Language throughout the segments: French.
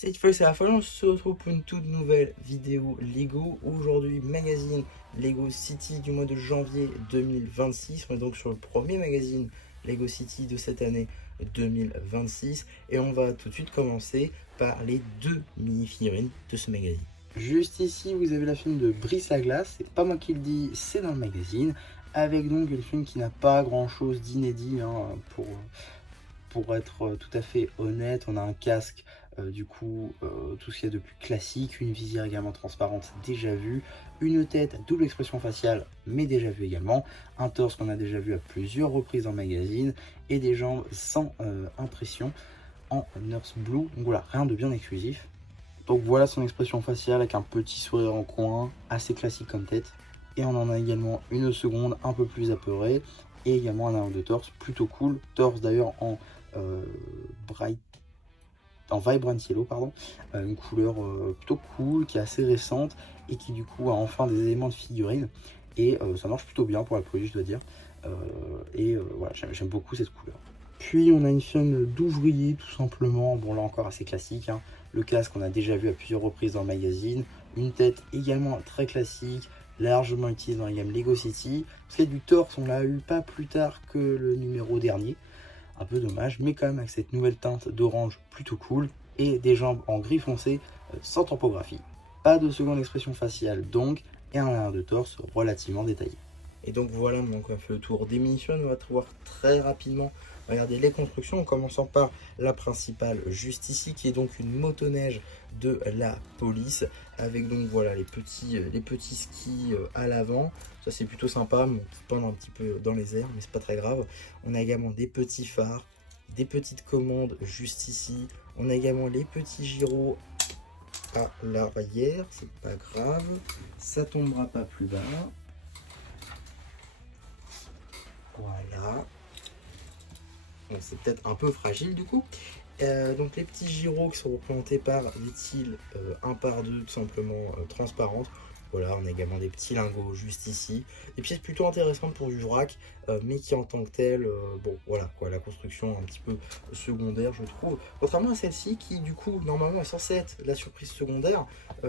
Cette fois, c'est la fin, on se retrouve pour une toute nouvelle vidéo Lego. Aujourd'hui, magazine Lego City du mois de janvier 2026. On est donc sur le premier magazine Lego City de cette année 2026. Et on va tout de suite commencer par les deux mini-figurines de ce magazine. Juste ici, vous avez la figurine de Brice la Glace. C'est pas moi qui le dis, c'est dans le magazine. Avec donc une figurine qui n'a pas grand chose d'inédit pour être tout à fait honnête. On a un casque, tout ce qu'il y a de plus classique, une visière également transparente déjà vue, une tête double expression faciale mais déjà vue également, un torse qu'on a déjà vu à plusieurs reprises en magazine et des jambes sans impression en Nurse Blue. Donc voilà, rien de bien exclusif. Donc voilà son expression faciale avec un petit sourire en coin, assez classique comme tête. Et on en a également une seconde un peu plus apeurée et également un arrière de torse plutôt cool. Torse d'ailleurs en Vibrant Yellow, pardon, une couleur plutôt cool, qui est assez récente et qui du coup a enfin des éléments de figurine et ça marche plutôt bien pour la police, je dois dire. Voilà, j'aime beaucoup cette couleur. Puis on a une chaîne d'ouvrier tout simplement, bon là encore assez classique, hein. Le casque on a déjà vu à plusieurs reprises dans le magazine, une tête également très classique, largement utilisée dans la gamme Lego City. Ce qui est du torse, on l'a eu pas plus tard que le numéro dernier. Un peu dommage, mais quand même avec cette nouvelle teinte d'orange plutôt cool et des jambes en gris foncé sans topographie. Pas de seconde expression faciale donc, et un arrière de torse relativement détaillé. Et donc voilà, on a fait le tour des munitions. On va voir très rapidement, regardez les constructions, en commençant par la principale juste ici, qui est donc une motoneige de la police, avec donc voilà les petits skis à l'avant. Ça c'est plutôt sympa, on se pend un petit peu dans les airs, mais c'est pas très grave. On a également des petits phares, des petites commandes juste ici. On a également les petits gyros à l'arrière, c'est pas grave, ça tombera pas plus bas. Voilà. Bon, c'est peut-être un peu fragile du coup. Donc les petits gyros qui sont représentés par des tiles un par deux tout simplement transparentes. Voilà, on a également des petits lingots juste ici. Des pièces plutôt intéressantes pour du vrac, mais qui en tant que telles, bon voilà quoi, la construction un petit peu secondaire je trouve. Contrairement à celle-ci qui du coup normalement est censée être la surprise secondaire,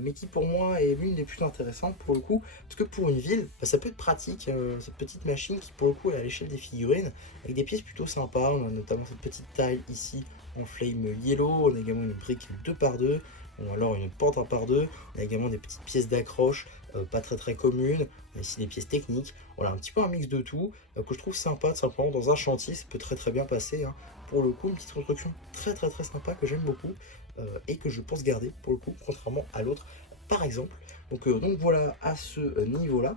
mais qui pour moi est l'une des plus intéressantes pour le coup. Parce que pour une ville, bah, ça peut être pratique, cette petite machine qui pour le coup est à l'échelle des figurines, avec des pièces plutôt sympas. On a notamment cette petite taille ici en flame yellow, on a également une brique 2x2, ou alors une pente 1x2, on a également des petites pièces d'accroche pas très communes, on a ici des pièces techniques, voilà un petit peu un mix de tout que je trouve sympa tout simplement dans un chantier, ça peut très bien passer, hein. Pour le coup une petite construction très sympa que j'aime beaucoup et que je pense garder pour le coup, contrairement à l'autre par exemple. Donc voilà à ce niveau là.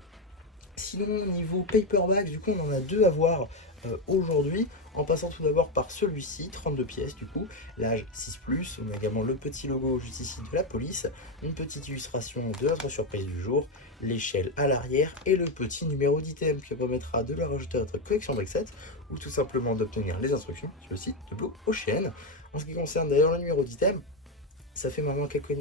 Sinon, niveau paperbacks, du coup, on en a deux à voir aujourd'hui, en passant tout d'abord par celui-ci, 32 pièces du coup, l'âge 6+, on a également le petit logo juste ici de la police, une petite illustration de notre surprise du jour, l'échelle à l'arrière et le petit numéro d'item qui permettra de le rajouter à notre collection Brexit ou tout simplement d'obtenir les instructions sur le site de Blue Ocean. En ce qui concerne d'ailleurs le numéro d'item, ça fait maintenant quelques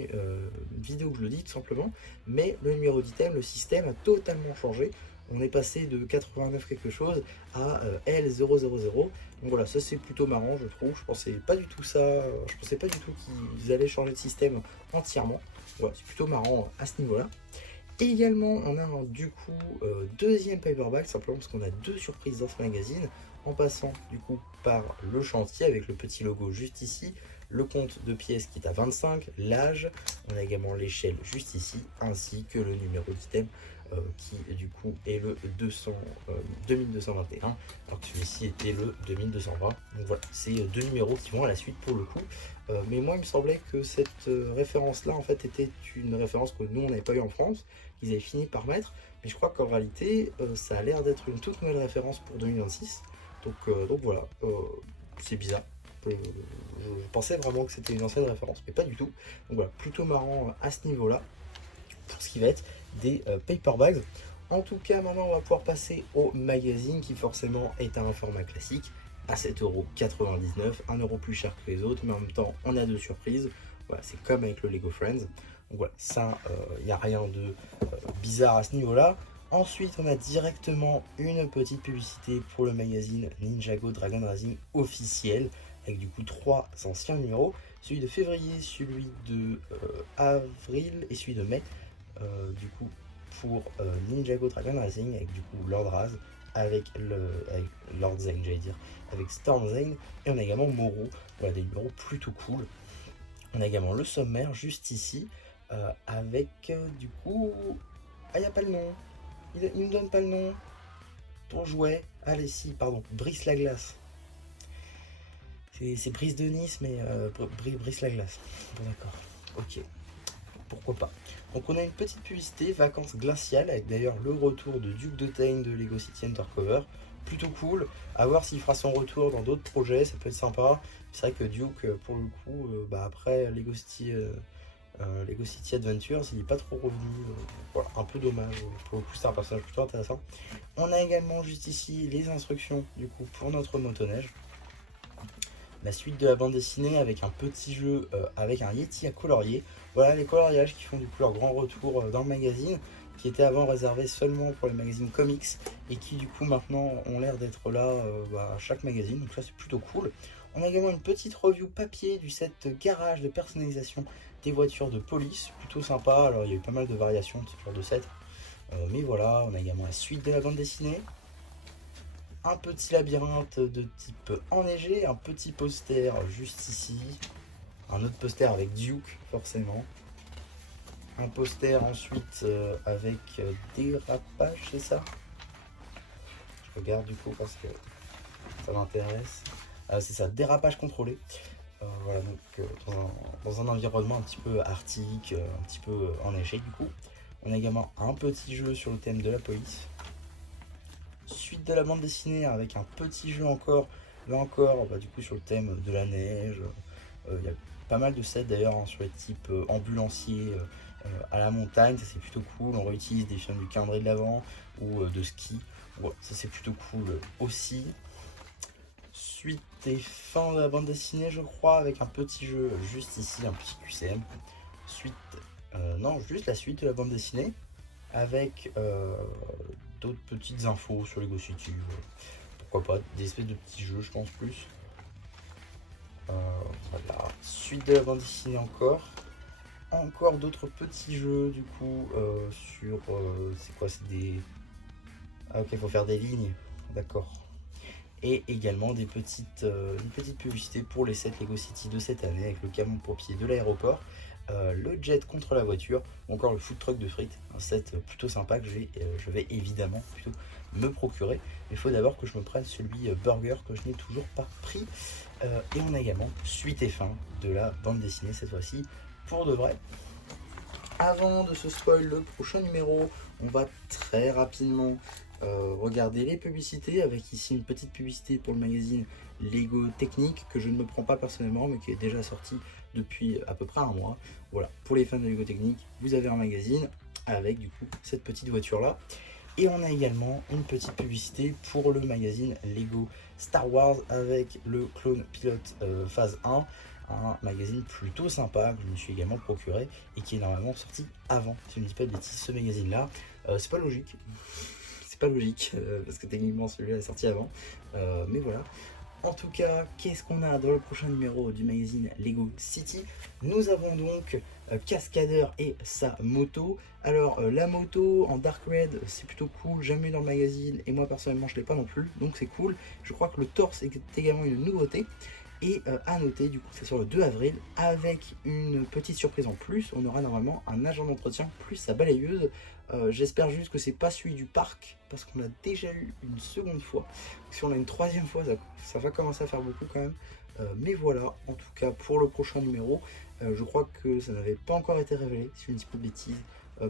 vidéos que je le dis tout simplement, mais le numéro d'item, le système a totalement changé. On est passé de 89 quelque chose à L000. Donc voilà, ça c'est plutôt marrant je trouve. Je pensais pas du tout qu'ils allaient changer de système entièrement. Voilà, c'est plutôt marrant à ce niveau-là. Et également, on a du coup deuxième paperback, simplement parce qu'on a deux surprises dans ce magazine, en passant du coup par le chantier avec le petit logo juste ici, le compte de pièces qui est à 25, l'âge, on a également l'échelle juste ici, ainsi que le numéro d'item qui du coup est le 2221, alors que celui-ci était le 2220. Donc voilà, c'est deux numéros qui vont à la suite pour le coup. Mais moi il me semblait que cette référence là en fait était une référence que nous on n'avait pas eu en France, qu'ils avaient fini par mettre, mais je crois qu'en réalité ça a l'air d'être une toute nouvelle référence pour 2026. Donc voilà, c'est bizarre. Je pensais vraiment que c'était une ancienne référence, mais pas du tout. Donc voilà, plutôt marrant à ce niveau-là, pour ce qui va être des paperbacks. En tout cas, maintenant, on va pouvoir passer au magazine, qui forcément est un format classique, à 7,99 €, 1 € plus cher que les autres, mais en même temps, on a deux surprises. Voilà, c'est comme avec le Lego Friends. Donc voilà, ça, il n'y a rien de bizarre à ce niveau-là. Ensuite, on a directement une petite publicité pour le magazine Ninjago Dragon Racing officiel, avec du coup 3 anciens numéros, celui de février, celui de avril et celui de mai, du coup pour Ninjago Dragon Racing, avec du coup Lord Raz, avec Lord Zane, j'allais dire, avec Storm Zane, et on a également Moro, voilà des numéros plutôt cool. On a également le sommaire juste ici, avec du coup... Ah, il n'y a pas le nom. Il ne me donne pas le nom. Ton jouet. Allez, si, pardon. Brice la glace. C'est Brice de Nice, mais Brice la glace. Bon, d'accord. Ok. Pourquoi pas. Donc, on a une petite publicité, vacances glaciales, avec d'ailleurs le retour de Duke de Tain de Lego City Undercover. Plutôt cool. À voir s'il fera son retour dans d'autres projets, ça peut être sympa. C'est vrai que Duke, pour le coup, après Lego City. Lego City Adventures, il n'est pas trop revenu, voilà, un peu dommage, pour le coup c'est un personnage plutôt intéressant. On a également juste ici les instructions du coup pour notre motoneige, la suite de la bande dessinée avec un petit jeu avec un Yeti à colorier, voilà les coloriages qui font du coup leur grand retour dans le magazine, qui était avant réservé seulement pour les magazines comics et qui du coup maintenant ont l'air d'être là à chaque magazine, donc ça c'est plutôt cool. On a également une petite review papier du set garage de personnalisation des voitures de police, plutôt sympa. Alors il y a eu pas mal de variations de ce genre de set, mais voilà. On a également la suite de la bande dessinée, un petit labyrinthe de type enneigé, un petit poster juste ici, un autre poster avec Duke forcément, un poster ensuite avec dérapage, c'est ça? Je regarde du coup parce que ça m'intéresse. C'est ça, dérapage contrôlé. Voilà, donc dans un environnement un petit peu arctique, un petit peu enneigé du coup. On a également un petit jeu sur le thème de la police. Suite de la bande dessinée avec un petit jeu encore, là encore, du coup sur le thème de la neige. Il y a pas mal de sets d'ailleurs sur les types ambulanciers à la montagne, ça c'est plutôt cool. On réutilise des films du calendrier de l'Avent ou de ski. Voilà, ça c'est plutôt cool aussi. Suite et fin de la bande dessinée, je crois, avec un petit jeu juste ici, un petit QCM. Suite, non, juste la suite de la bande dessinée, avec d'autres petites infos sur Lego City. Pourquoi pas, des espèces de petits jeux, je pense plus. Voilà, suite de la bande dessinée encore. Encore d'autres petits jeux, du coup, sur... c'est quoi, c'est des... Ah ok, il faut faire des lignes, d'accord. Et également des petites publicités pour les 7 Lego City de cette année avec le camion pompier de l'aéroport, le jet contre la voiture ou encore le food truck de frites, un set plutôt sympa que je vais évidemment plutôt me procurer. Mais il faut d'abord que je me prenne celui burger que je n'ai toujours pas pris. Et on a également suite et fin de la bande dessinée cette fois-ci pour de vrai. Avant de se spoil le prochain numéro, on va très rapidement regarder les publicités, avec ici une petite publicité pour le magazine Lego Technique que je ne me prends pas personnellement mais qui est déjà sorti depuis à peu près un mois. Voilà, pour les fans de Lego Technique, vous avez un magazine avec du coup cette petite voiture là. Et on a également une petite publicité pour le magazine Lego Star Wars avec le clone pilote phase 1, un magazine plutôt sympa que je me suis également procuré et qui est normalement sorti avant, si je ne dis pas de bêtises. Ce magazine là, c'est pas logique. C'est pas logique parce que techniquement celui-là est sorti avant, mais voilà. En tout cas, qu'est-ce qu'on a dans le prochain numéro du magazine Lego City? Nous avons donc Cascadeur et sa moto. Alors la moto en Dark Red, c'est plutôt cool, jamais eu dans le magazine et moi personnellement je l'ai pas non plus, donc c'est cool. Je crois que le torse est également une nouveauté. Et à noter, du coup, c'est sur le 2 avril, avec une petite surprise en plus, on aura normalement un agent d'entretien plus sa balayeuse. J'espère juste que c'est pas celui du parc, parce qu'on l'a déjà eu une seconde fois. Si on a une troisième fois, ça va commencer à faire beaucoup quand même. Mais voilà, en tout cas pour le prochain numéro, je crois que ça n'avait pas encore été révélé, si je ne dis pas de bêtises,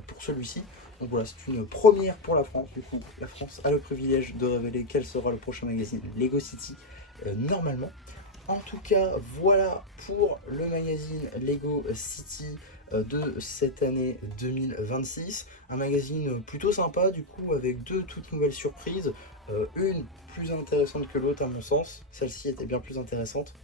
pour celui-ci. Donc voilà, c'est une première pour la France. Du coup, la France a le privilège de révéler quel sera le prochain magazine Lego City normalement. En tout cas, voilà pour le magazine Lego City de cette année 2026. Un magazine plutôt sympa, du coup, avec deux toutes nouvelles surprises. Une plus intéressante que l'autre à mon sens. Celle-ci était bien plus intéressante.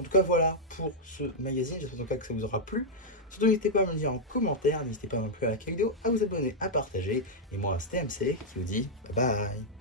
En tout cas, voilà pour ce magazine. J'espère en tout cas que ça vous aura plu. Surtout n'hésitez pas à me le dire en commentaire, n'hésitez pas non plus à liker la vidéo, à vous abonner, à partager. Et moi c'était MC qui vous dit bye bye.